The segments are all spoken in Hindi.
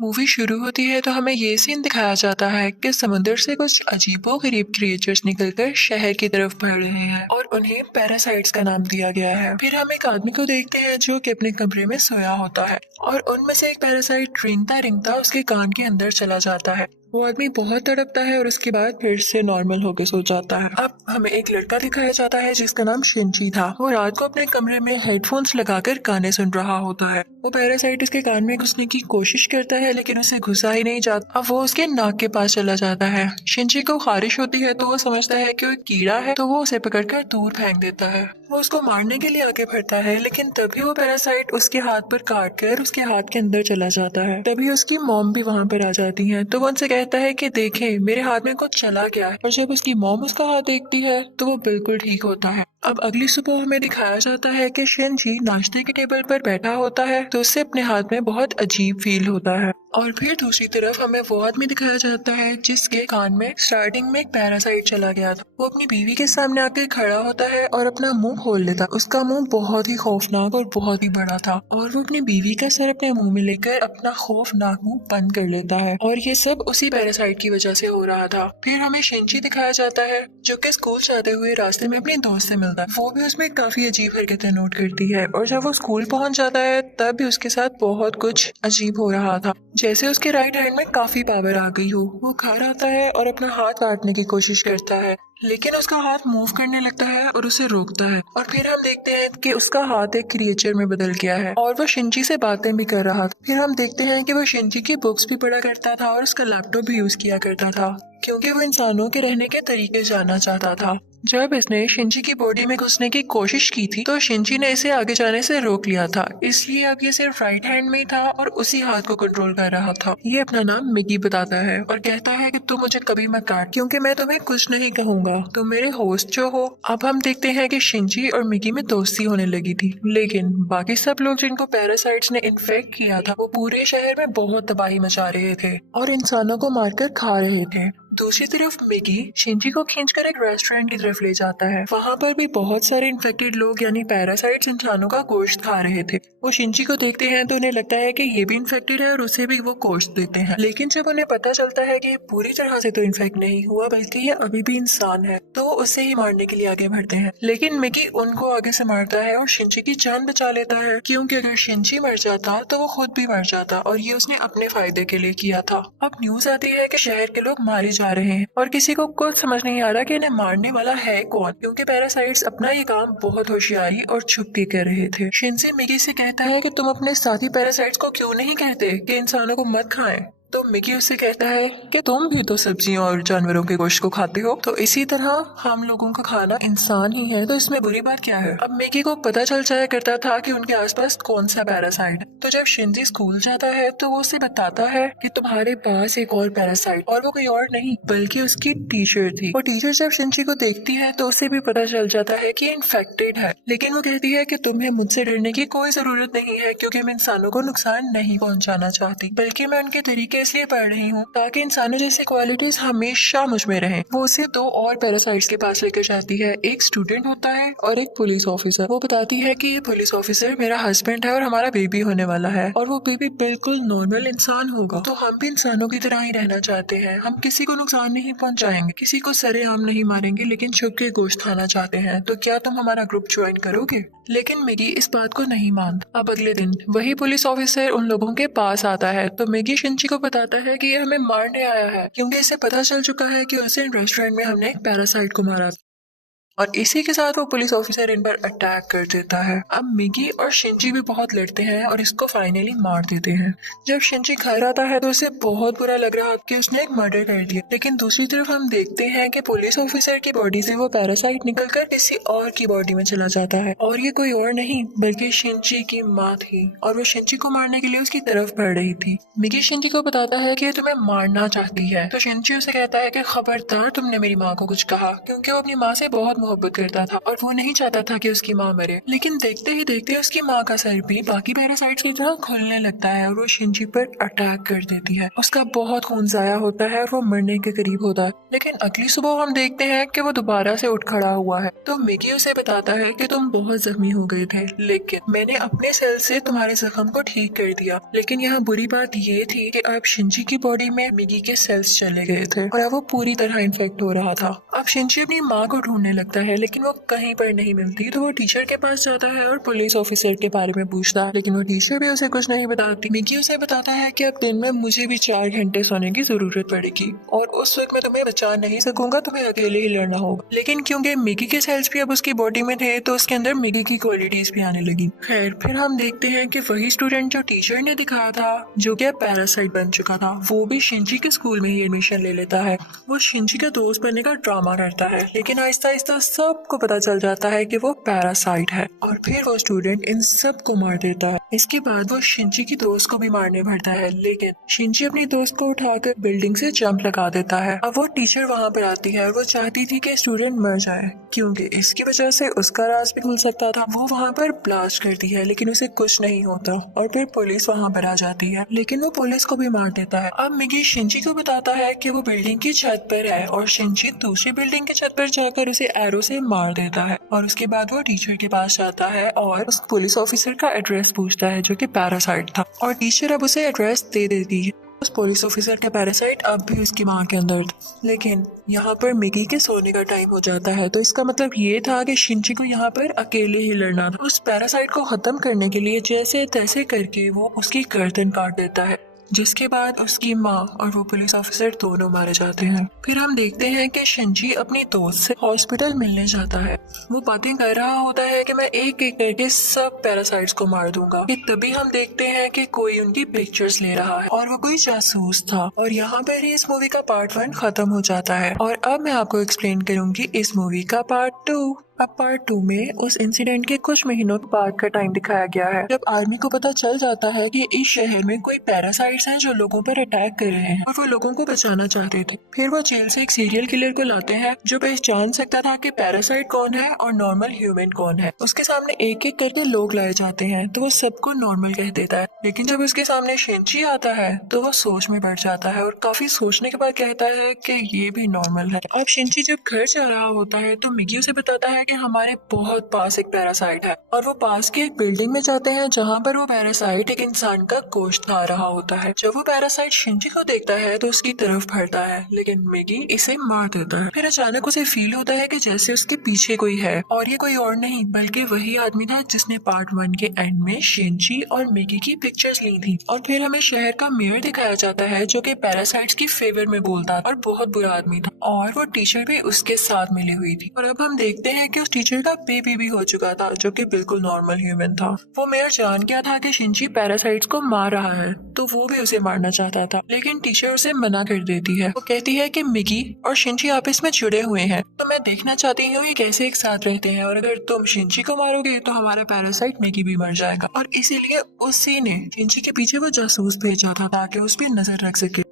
मूवी शुरू होती है तो हमें ये सीन दिखाया जाता है कि समुद्र से कुछ अजीबोगरीब क्रिएचर्स निकलकर शहर की तरफ बढ़ रहे हैं और उन्हें पैरासाइट्स का नाम दिया गया है। फिर हम एक आदमी को देखते हैं जो कि अपने कमरे में सोया होता है और उनमें से एक पैरासाइट रेंगता रेंगता उसके कान के अंदर चला जाता है। वो आदमी बहुत तड़पता है और उसके बाद फिर से नॉर्मल होकर सो जाता है। अब हमें एक लड़का दिखाया जाता है जिसका नाम शिंची था। वो रात को अपने कमरे में हेडफोन्स लगाकर गाने सुन रहा होता है। वो पैरासाइट उसके कान में घुसने की कोशिश करता है लेकिन उसे घुसा ही नहीं जाता। अब वो उसके नाक के पास चला जाता है। शिंची को खारिश होती है तो वो समझता है कि वो कीड़ा है तो वो उसे पकड़कर दूर फेंक देता है। वो उसको मारने के लिए आगे बढ़ता है लेकिन तभी वो पैरासाइट उसके हाथ पर काट कर उसके हाथ के अंदर चला जाता है। तभी उसकी मॉम भी वहाँ पर आ जाती है तो वो उनसे कहता है कि देखें मेरे हाथ में कुछ चला गया है। और जब उसकी मॉम उसका हाथ देखती है तो वो बिल्कुल ठीक होता है। अब अगली सुबह हमें दिखाया जाता है कि शिंची नाश्ते के टेबल पर बैठा होता है तो उससे अपने हाथ में बहुत अजीब फील होता है। और फिर दूसरी तरफ हमें वो आदमी दिखाया जाता है जिसके कान में स्टार्टिंग में एक पैरासाइट चला गया था। वो अपनी बीवी के सामने आकर खड़ा होता है और अपना मुंह खोल लेता। उसका मुंह बहुत ही खौफनाक और बहुत ही बड़ा था और वो अपनी बीवी का सर अपने मुंह में लेकर अपना खौफनाक मुंह बंद कर लेता है और ये सब उसी पैरासाइट की वजह से हो रहा था। फिर हमें शिंची दिखाया जाता है जो कि स्कूल जाते हुए रास्ते में अपने दोस्त से मिलता है। वो भी उसमें काफी अजीब हरकतें नोट करती है और जब वो स्कूल पहुंच जाता है तब भी उसके साथ बहुत कुछ अजीब हो रहा था, जैसे उसके राइट हैंड में काफी पावर आ गई हो। वो घर आता है और अपना हाथ काटने की कोशिश करता है लेकिन उसका हाथ मूव करने लगता है और उसे रोकता है। और फिर हम देखते हैं कि उसका हाथ एक क्रिएचर में बदल गया है और वो शिंची से बातें भी कर रहा था। फिर हम देखते हैं कि वो शिंची की बुक्स भी पढ़ा करता था और उसका लैपटॉप भी यूज किया करता था क्योंकि वो इंसानों के रहने के तरीके जानना चाहता था। जब इसने शिंची की बॉडी में घुसने की कोशिश की थी तो शिंची ने इसे आगे जाने से रोक लिया था, इसलिए अब ये सिर्फ राइट हैंड में ही था और उसी हाथ को कंट्रोल कर रहा था। ये अपना नाम मिगी बताता है और कहता है कि तुम मुझे कभी मत काट क्योंकि मैं तुम्हें कुछ नहीं कहूंगा, तुम मेरे होस्ट जो हो। अब हम देखते हैं कि शिंची और मिगी में दोस्ती होने लगी थी लेकिन बाकी सब लोग जिनको पैरासाइट्स ने इन्फेक्ट किया था वो पूरे शहर में बहुत तबाही मचा रहे थे और इंसानों को मारकर खा रहे थे। दूसरी तरफ मिगी शिंची को खींचकर एक रेस्टोरेंट की तरफ ले जाता है। वहाँ पर भी बहुत सारे इन्फेक्टेड लोग यानी पैरासाइट्स इंसानों का गोश्त खा रहे थे। वो शिंची को देखते हैं तो उन्हें लगता है कि ये भी इन्फेक्टेड है और उसे भी वो गोश्त देते हैं। लेकिन जब उन्हें पता चलता है कि ये पूरी तरह से तो इन्फेक्ट नहीं हुआ बल्कि ये अभी भी इंसान है तो वो उसे ही मारने के लिए आगे बढ़ते हैं। लेकिन मिगी उनको आगे से मारता है और शिंची की जान बचा लेता है क्योंकि अगर शिंची मर जाता तो वो खुद भी मर जाता और ये उसने अपने फायदे के लिए किया था। अब न्यूज आती है कि शहर के लोग मारे जा रहे हैं और किसी को कुछ समझ नहीं आ रहा कि इन्हें मारने वाला है कौन क्योंकि पैरासाइट्स अपना ये काम बहुत होशियारी और छुप के कर रहे थे। शिंची मिगी से कहता है कि तुम अपने साथी पैरासाइट्स को क्यों नहीं कहते कि इंसानों को मत खाएं। तो मिगी उससे कहता है कि तुम भी तो सब्जियों और जानवरों के गोश्त को खाते हो तो इसी तरह हम लोगों का खाना इंसान ही है तो इसमें बुरी बात क्या है। अब मिगी को पता चल जाया करता था कि उनके आसपास कौन सा पैरासाइट है तो जब शिंजी स्कूल जाता है तो वो उसे बताता है कि तुम्हारे पास एक और पैरासाइट और वो कोई और नहीं बल्कि उसकी टीचर थी। वो टीचर जब शिंजी को देखती है तो उसे भी पता चल जाता है कि इन्फेक्टेड है लेकिन वो कहती है कि तुम्हें मुझसे डरने की कोई जरूरत नहीं है क्योंकि मैं इंसानों को नुकसान नहीं पहुंचाना चाहती बल्कि मैं उनके तरीके इसलिए पढ़ रही हूँ ताकि इंसानों जैसी क्वालिटीज हमेशा मुझ में रहें। वो उसे दो और पैरासाइट्स के पास लेकर जाती है, एक स्टूडेंट होता है और एक पुलिस ऑफिसर। वो बताती है कि ये पुलिस ऑफिसर मेरा हस्बैंड है और हमारा बेबी होने वाला है और वो बेबी बिल्कुल नॉर्मल इंसान होगा तो हम भी इंसानों की तरह ही रहना चाहते हैं। हम किसी को नुकसान नहीं पहुंचाएंगे, किसी को सरेआम नहीं मारेंगे लेकिन छुप के गोश्त खाना चाहते हैं। तो क्या तुम हमारा ग्रुप ज्वाइन करोगे? लेकिन मिगी इस बात को नहीं मानता। अब अगले दिन वही पुलिस ऑफिसर उन लोगों के पास आता है तो मिगी शिंची को बताता है कि ये हमें मारने आया है क्योंकि इसे पता चल चुका है कि उस दिन रेस्टोरेंट में हमने एक पैरासाइट को मारा और इसी के साथ वो पुलिस ऑफिसर इन पर अटैक कर देता है। अब मिगी और शिंजी भी बहुत लड़ते हैं और इसको फाइनली मार देते हैं। जब शिंजी घर आता है तो उसे बहुत बुरा लग रहा कि उसने एक मर्डर कर दिया लेकिन दूसरी तरफ हम देखते हैं कि पुलिस ऑफिसर की बॉडी से वो पैरासाइट निकलकर किसी और की बॉडी में चला जाता है और ये कोई और नहीं बल्कि शिंजी की माँ थी और वो शिंजी को मारने के लिए उसकी तरफ बढ़ रही थी। मिगी शिंजी को बताता है कि तुम्हें मारना चाहती है तो शिंजी उसे कहता है कि खबरदार तुमने मेरी माँ को कुछ कहा क्योंकि वो अपनी माँ से बहुत मोहब्बत करता था और वो नहीं चाहता था कि उसकी माँ मरे। लेकिन देखते ही देखते उसकी माँ का सर भी बाकी पैरासाइट्स की तरह खुलने लगता है और वो शिंजी पर अटैक कर देती है। उसका बहुत खून जाया होता है और वो मरने के करीब होता है। लेकिन अगली सुबह हम देखते हैं कि वो दोबारा से उठ खड़ा हुआ है। तो मिगी उसे बताता है कि तुम बहुत जख्मी हो गए थे, लेकिन मैंने अपने सेल से तुम्हारे जख्म को ठीक कर दिया। लेकिन यहाँ बुरी बात ये थी कि अब शिंजी की बॉडी में मिगी के सेल्स चले गए थे और अब वो पूरी तरह इन्फेक्ट हो रहा था। अब शिंजी अपनी माँ को ढूंढने लगता है, लेकिन वो कहीं पर नहीं मिलती। तो वो टीचर के पास जाता है और पुलिस ऑफिसर के बारे में पूछता है, लेकिन वो टीचर भी उसे कुछ नहीं बताती। मिगी उसे बताता है कि अब दिन में मुझे भी 4 घंटे सोने की जरूरत पड़ेगी और उस वक्त मैं तुम्हें बचा नहीं सकूंगा, तुम्हें अकेले ही लड़ना होगा। लेकिन क्योंकि मिगी के सेल्स भी अब उसकी बॉडी में थे तो उसके अंदर मिगी की क्वालिटीज भी आने लगी। खैर, फिर हम देखते हैं कि वही स्टूडेंट जो टीचर ने दिखाया था, जो कि पैरासाइट बन चुका था, वो भी शिंजी के स्कूल में ही एडमिशन ले लेता है। वो शिंजी का दोस्त बनने का ड्रामा करता है, लेकिन आहिस्ता आहिस्ता सबको पता चल जाता है कि वो पैरासाइट है और फिर वो स्टूडेंट इन सब को मार देता है। इसके बाद वो शिंजी की दोस्त को भी मारने भरता है, लेकिन शिंजी अपनी दोस्त को उठाकर बिल्डिंग से जंप लगा देता है। अब वो टीचर वहाँ पर आती है और वो चाहती थी कि स्टूडेंट मर जाए, क्योंकि इसकी वजह से उसका राज भी खुल सकता था। वो वहाँ पर ब्लास्ट करती है, लेकिन उसे कुछ नहीं होता और फिर पुलिस वहाँ पर आ जाती है, लेकिन वो पुलिस को भी मार देता है। अब मिगी शिंजी को बताता है कि वो बिल्डिंग की छत पर है और शिंजी दूसरी बिल्डिंग की छत पर जाकर उसे एरो से मार देता है। और उसके बाद वो टीचर के पास जाता है और उस पुलिस ऑफिसर का एड्रेस पूछता है, जो कि पैरासाइट था, और टीचर अब उसे एड्रेस दे देती है। उस पुलिस ऑफिसर का पैरासाइट अब भी उसकी माँ के अंदर था। लेकिन यहाँ पर मिगी के सोने का टाइम हो जाता है, तो इसका मतलब ये था कि शिंजी को यहाँ पर अकेले ही लड़ना था। उस पैरासाइट को खत्म करने के लिए जैसे तैसे करके वो उसकी गर्दन काट देता है, जिसके बाद उसकी माँ और वो पुलिस ऑफिसर दोनों मारे जाते हैं। फिर हम देखते हैं कि शिंजी अपनी दोस्त से हॉस्पिटल मिलने जाता है। वो बातें कर रहा होता है कि मैं एक एक करके सब पैरासाइट्स को मार दूंगा। कि तभी हम देखते हैं कि कोई उनकी पिक्चर्स ले रहा है और वो कोई जासूस था। और यहाँ पर ही इस मूवी का पार्ट 1 खत्म हो जाता है और अब मैं आपको एक्सप्लेन करूंगी इस मूवी का पार्ट 2। अब पार्ट 2 में उस इंसिडेंट के कुछ महीनों बाद का टाइम दिखाया गया है, जब आर्मी को पता चल जाता है कि इस शहर में कोई पैरासाइट्स हैं जो लोगों पर अटैक कर रहे हैं और वो लोगों को बचाना चाहते थे। फिर वो जेल से एक सीरियल किलर को लाते हैं जो पहचान सकता था कि पैरासाइट कौन है और नॉर्मल ह्यूमन कौन है। उसके सामने एक एक करके लोग लाए जाते हैं तो वो सबको नॉर्मल कह देता है, लेकिन जब उसके सामने शिंजी आता है तो वो सोच में पड़ जाता है और काफी सोचने के बाद कहता है कि ये भी नॉर्मल है। अब शिंजी जब घर जा रहा होता है तो मिगी उसे बताता है कि हमारे बहुत पास एक पैरासाइट है और वो पास की एक बिल्डिंग में जाते हैं जहाँ पर वो पैरासाइट एक इंसान का गोश्त खा रहा होता है। जब वो पैरासाइट शिंजी को देखता है तो उसकी तरफ बढ़ता है, लेकिन मिगी इसे मार देता है। फिर अचानक उसे फील होता है कि जैसे उसके पीछे कोई है और ये कोई और नहीं बल्कि वही आदमी था जिसने पार्ट 1 के एंड में शिंजी और मिगी की पिक्चर्स ली थी। और फिर हमें शहर का मेयर दिखाया जाता है जो कि पैरासाइट्स की फेवर में बोलता और बहुत बुरा आदमी था, और वो टीचर भी उसके साथ मिली हुई थी। और अब हम देखते हैं कि उस टीचर का बेबी भी हो चुका था जो कि बिल्कुल नॉर्मल ह्यूमन था। वो मेयर जान गया था कि शिंजी पैरासाइट्स को मार रहा है तो वो भी उसे मारना चाहता था, लेकिन टीचर उसे मना कर देती है। वो कहती है कि मिगी और शिंजी आपस में जुड़े हुए हैं, तो मैं देखना चाहती हूँ ये कैसे एक साथ रहते हैं, और अगर तुम शिंजी को मारोगे तो हमारा पैरासाइट मिगी भी मर जाएगा। और इसीलिए उसी ने शिंजी के पीछे वो जासूस भेजा था ताकि उस पर नजर रख सके।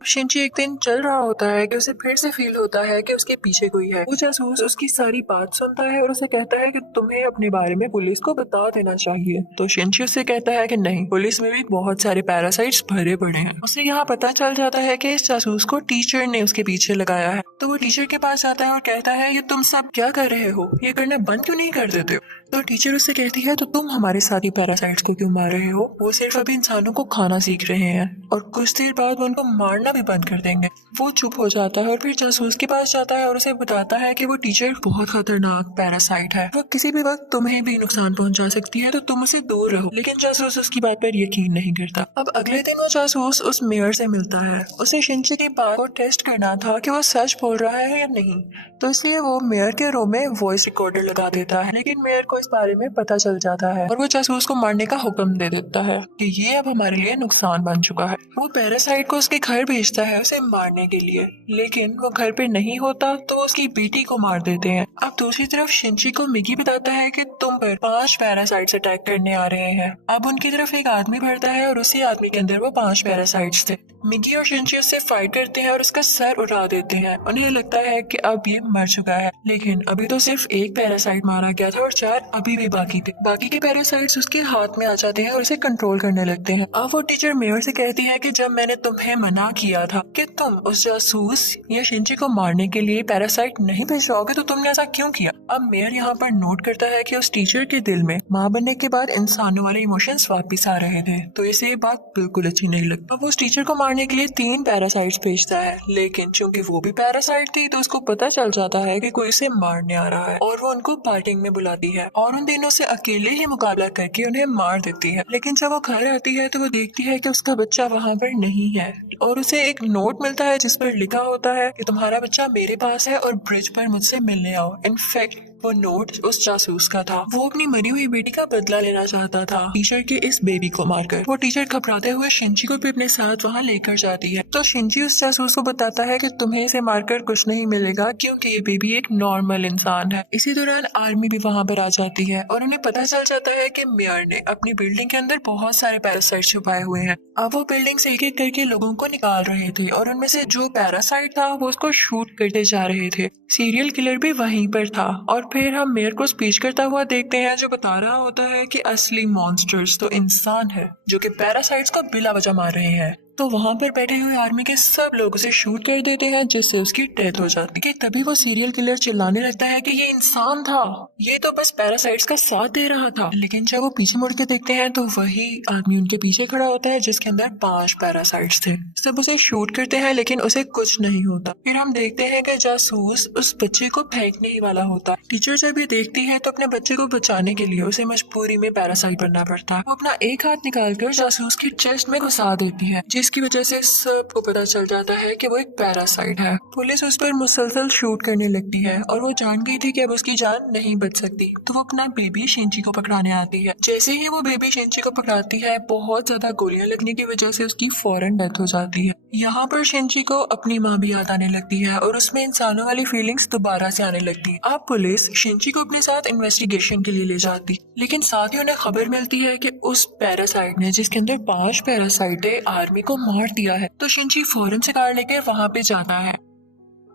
शिंजी एक दिन चल रहा होता है कि उसे फिर से फील होता है कि उसके पीछे कोई है। वो जासूस उसकी सारी बात सुनता है और उसे कहता है कि तुम्हें अपने बारे में पुलिस को बता देना चाहिए। तो शिंजी उससे कहता है कि नहीं, पुलिस में भी बहुत सारे पैरासाइट्स भरे पड़े हैं। उसे यहाँ पता चल जाता है कि इस जासूस को टीचर ने उसके पीछे लगाया है। तो वो टीचर के पास आता है और कहता है कि तुम सब क्या कर रहे हो, ये करना बंद क्यों नहीं कर देते हो। तो टीचर उससे कहती है तो तुम हमारे साथ ही पैरासाइट्स को क्यों मार रहे हो, वो सिर्फ अभी इंसानों को खाना सीख रहे हैं और कुछ देर बाद वो उनको मारना भी बंद कर देंगे। वो चुप हो जाता है और फिर जासूस के पास जाता है और उसे बताता है कि वो टीचर बहुत खतरनाक पैरासाइट है, वो किसी भी वक्त तुम्हें भी नुकसान पहुंचा सकती है, तो तुम उसे दूर रहो। लेकिन जासूस उसकी बात पर यकीन नहीं करता। अब अगले दिन वो जासूस उस मेयर से मिलता है। उसे शिंजी की बात को टेस्ट करना था कि वो सच बोल रहा है या नहीं, तो इसलिए वो मेयर के रूम में वॉइस रिकॉर्डर लगा देता है। लेकिन मेयर को इस बारे में पता चल जाता है और वो जासूस को मारने का हुक्म दे देता है कि ये अब हमारे लिए नुकसान बन चुका है। वो पैरासाइट को उसके घर भेजता है उसे मारने के लिए, लेकिन वो घर पे नहीं होता तो उसकी बेटी को मार देते हैं। अब दूसरी तरफ शिंजी को मिगी बताता है कि तुम पर 5 पैरासाइट्स अटैक करने आ रहे हैं। अब उनकी तरफ एक आदमी बढ़ता है और उसी आदमी के अंदर वो 5 पैरासाइट्स थे। मिगी और शिंची उससे फाइट करते हैं और उसका सर उड़ा देते हैं। उन्हें लगता है कि अब ये मर चुका है, लेकिन अभी तो सिर्फ एक पैरासाइट मारा गया था और 4 अभी भी बाकी थे। बाकी के पैरासाइट्स उसके हाथ में आ जाते हैं और उसे कंट्रोल करने लगते हैं। अब वो टीचर मेयर से कहती है कि जब मैंने तुम्हें मना किया था कि तुम उस जासूस या शिंची को मारने के लिए पैरासाइट नहीं भिजवाओगे, तो तुमने ऐसा क्यों किया। अब मेयर यहाँ पर नोट करता है कि उस टीचर के दिल में माँ बनने के बाद इंसानों वाले इमोशंस वापिस आ रहे थे, तो इसे ये बात बिल्कुल अच्छी नहीं लगती। अब वो उस टीचर को मारने के लिए 3 पैरासाइट्स भेजता है, लेकिन चूंकि वो भी पैरासाइट थी तो उसको पता चल जाता है कि कोई उसे मारने आ रहा है और वो उनको पार्टिंग में बुलाती है और उन तीनों से अकेले ही मुकाबला करके उन्हें मार देती है। लेकिन जब वो घर आती है तो वो देखती है कि उसका बच्चा वहाँ पर नहीं है और उसे एक नोट मिलता है जिस पर लिखा होता है कि तुम्हारा बच्चा मेरे पास है और ब्रिज पर मुझसे मिलने आओ। इनफैक्ट वो नोट उस जासूस का था। वो अपनी मरी हुई बेटी का बदला लेना चाहता था टीचर के इस बेबी को मारकर। वो टीचर घबराते हुए शिंची को भी अपने साथ वहाँ लेकर जाती है, तो शिंची उस जासूस को बताता है कि तुम्हें इसे मारकर कुछ नहीं मिलेगा क्योंकि ये बेबी एक नॉर्मल इंसान है। इसी दौरान आर्मी भी वहाँ पर आ जाती है और उन्हें पता चल जाता है कि मेयर ने अपनी बिल्डिंग के अंदर बहुत सारे पैरासाइट छुपाए हुए हैं। अब वो बिल्डिंग से एक एक करके लोगों को निकाल रहे थे और उनमें से जो पैरासाइट था वो उसको शूट करते जा रहे थे। सीरियल किलर भी वहीं पर था और फिर हम मेयर को स्पीच करता हुआ देखते हैं जो बता रहा होता है कि असली मॉन्स्टर्स तो इंसान है जो कि पैरासाइट्स को बिला वजह मार रहे हैं। तो वहाँ पर बैठे हुए आर्मी के सब लोग उसे शूट कर देते हैं जिससे उसकी डेथ हो जाती है। तभी वो सीरियल किलर चिल्लाने लगता है कि ये इंसान था, ये तो बस पैरासाइट्स का साथ दे रहा था। लेकिन जब वो पीछे मुड़ के देखते हैं तो वही आदमी उनके पीछे खड़ा होता है जिसके अंदर 5 पैरासाइट्स थे। सब उसे शूट करते हैं लेकिन उसे कुछ नहीं होता। फिर हम देखते हैं कि जासूस उस बच्चे को फेंकने ही वाला होता है। टीचर जब ये देखती है तो अपने बच्चे को बचाने के लिए उसे मजबूरी में पैरासाइट बनना पड़ता है। वो अपना एक हाथ निकालकर जासूस की चेस्ट में घुसा देती है जिसकी वजह से सबको पता चल जाता है कि वो एक पैरासाइट है। पुलिस उस पर मुसलसल शूट करने लगती है और वो जान गई थी कि अब उसकी जान नहीं बच सकती, तो वो अपना बेबी शिंची को पकड़ाने आती है। जैसे ही वो बेबी शिंची को पकड़ाती है बहुत ज्यादा गोलियां लगने की वजह से उसकी फौरन डेथ हो जाती है। यहाँ पर शिंची को अपनी माँ भी याद आने लगती है और उसमें इंसानों वाली फीलिंग्स दोबारा से आने लगती है। अब पुलिस शिंची को अपने साथ इन्वेस्टिगेशन के लिए ले जाती, लेकिन साथ ही उन्हें खबर मिलती है कि उस पैरासाइट ने जिसके अंदर 5 पैरासाइट आर्मी को मार दिया है। तो शिंची फौरन से कार लेकर वहाँ पे जाता है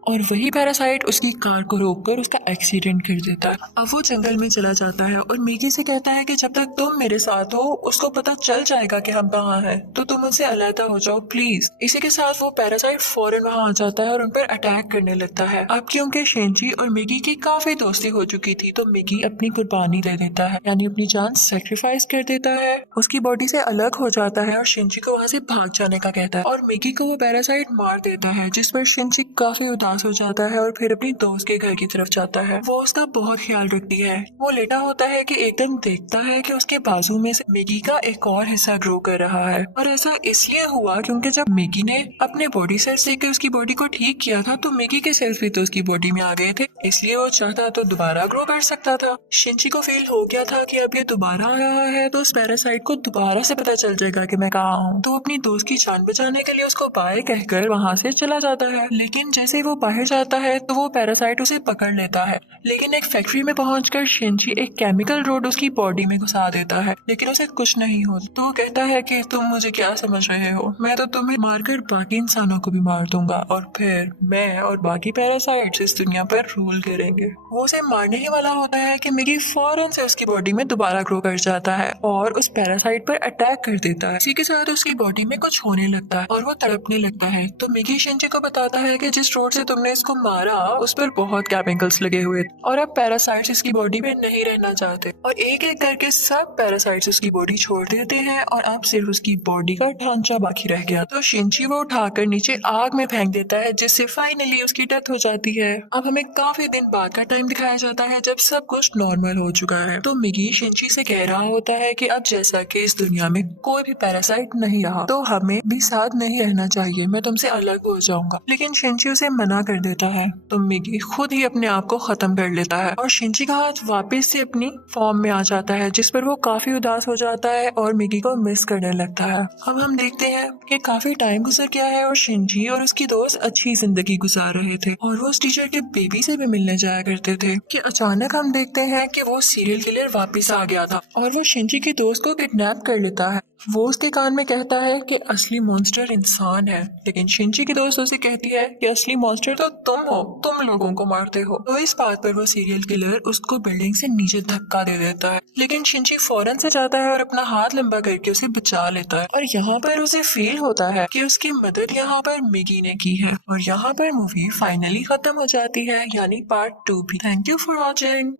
और वही पैरासाइट उसकी कार को रोककर उसका एक्सीडेंट कर देता है। अब वो जंगल में चला जाता है और मिगी से कहता है कि जब तक तुम मेरे साथ हो उसको पता चल जाएगा कि हम कहाँ हैं, तो तुम उनसे अलहदा हो जाओ प्लीज। इसी के साथ वो पैरासाइट फौरन वहाँ आ जाता है और उन पर अटैक करने लगता है। अब क्योंकि शिंची और मिगी की काफी दोस्ती हो चुकी थी तो मिगी अपनी कुर्बानी दे देता है, यानी अपनी जान सेक्रीफाइस कर देता है, उसकी बॉडी से अलग हो जाता है और शिंची को वहाँ से भाग जाने का कहता है और मिगी को वो पैरासाइट मार देता है, जिस पर शिंची काफी उदास हो जाता है और फिर अपनी दोस्त के घर की तरफ जाता है। वो उसका बहुत ख्याल रखती है। वो लेटा होता है कि एकदम देखता है कि उसके बाजू में से मिगी का एक और हिस्सा ग्रो कर रहा है और ऐसा इसलिए हुआ क्योंकि जब मिगी ने अपने बॉडी सेल्स लेकर उसकी बॉडी को ठीक किया था तो मिगी के सेल्स भी तो उसकी बॉडी में आ गए थे, इसलिए वो चाहता तो दोबारा ग्रो कर सकता था। शिंची को फील हो गया था कि अब ये दोबारा आ रहा है तो उस पैरासाइट को दोबारा से पता चल जाएगा कि मैं कहाँ हूँ, तो अपनी दोस्त की जान बचाने के लिए उसको बाय कहकर वहाँ से चला जाता है। लेकिन जैसे ही वो बाहर जाता है तो वो पैरासाइट उसे पकड़ लेता है, लेकिन एक फैक्ट्री में पहुंचकर शिंची एक केमिकल रोड उसकी बॉडी में घुसा देता है, लेकिन उसे कुछ नहीं होता। तो वो कहता है कि तुम मुझे क्या समझ रहे हो, मैं तो तुम्हें मारकर बाकी इंसानों को भी मार दूंगा और फिर मैं और बाकी पैरासाइट्स इस दुनिया पर रूल करेंगे। वो उसे मारने ही वाला होता है कि मिगी फौरन से उसकी बॉडी में दोबारा ग्रो कर जाता है और उस पैरासाइट पर अटैक कर देता है। इसी के साथ उसकी बॉडी में कुछ होने लगता है और वो तड़पने लगता है। तो मिगी शिंची को बताता है कि जिस रोड से तुमने इसको मारा उस पर बहुत केमिकल्स लगे हुए और अब पैरासाइट्स इसकी बॉडी में नहीं रहना चाहते और एक एक करके सब पैरासाइट्स उसकी बॉडी छोड़ देते हैं और अब सिर्फ उसकी बॉडी का ढांचा बाकी रह गया। तो शिंची वो उठाकर नीचे आग में फेंक देता है जिससे फाइनली उसकी डेथ हो जाती है। अब हमें काफी दिन बाद का टाइम दिखाया जाता है जब सब कुछ नॉर्मल हो चुका है। तो मिगी शिंची से कह रहा होता है कि अब जैसा कि इस दुनिया में कोई भी पैरासाइट नहीं रहा तो हमें भी साथ नहीं रहना चाहिए, मैं तुमसे अलग हो जाऊंगा। लेकिन शिंची उसे मना कर देता है तो मिगी खुद ही अपने आप को खत्म कर लेता है और शिंची का हाथ वापस से अपनी फॉर्म में आ जाता है, जिस पर वो काफी उदास हो जाता है और मिगी को मिस करने लगता है। अब हम देखते हैं कि काफी टाइम गुजर गया है और शिंची और उसकी दोस्त अच्छी जिंदगी गुजार रहे थे और वो उस टीचर के बेबी से भी मिलने जाया करते थे कि अचानक हम देखते हैं कि वो सीरियल किलर वापस आ गया था और वो शिंची की दोस्त को किडनैप कर लेता है वो उसके कान में कहता है कि असली मॉन्स्टर इंसान है, लेकिन शिंची की दोस्त उसे कहती है कि असली मॉन्स्टर तो तुम हो, तुम लोगों को मारते हो। तो इस बात पर वो सीरियल किलर उसको बिल्डिंग से नीचे धक्का दे देता है, लेकिन शिंची फौरन से जाता है और अपना हाथ लंबा करके उसे बचा लेता है। और यहाँ पर उसे फील होता है कि उसकी मदद यहाँ पर मिगी ने की है। और यहाँ पर मूवी फाइनली खत्म हो जाती है, यानी पार्ट 2 भी। Thank you for watching.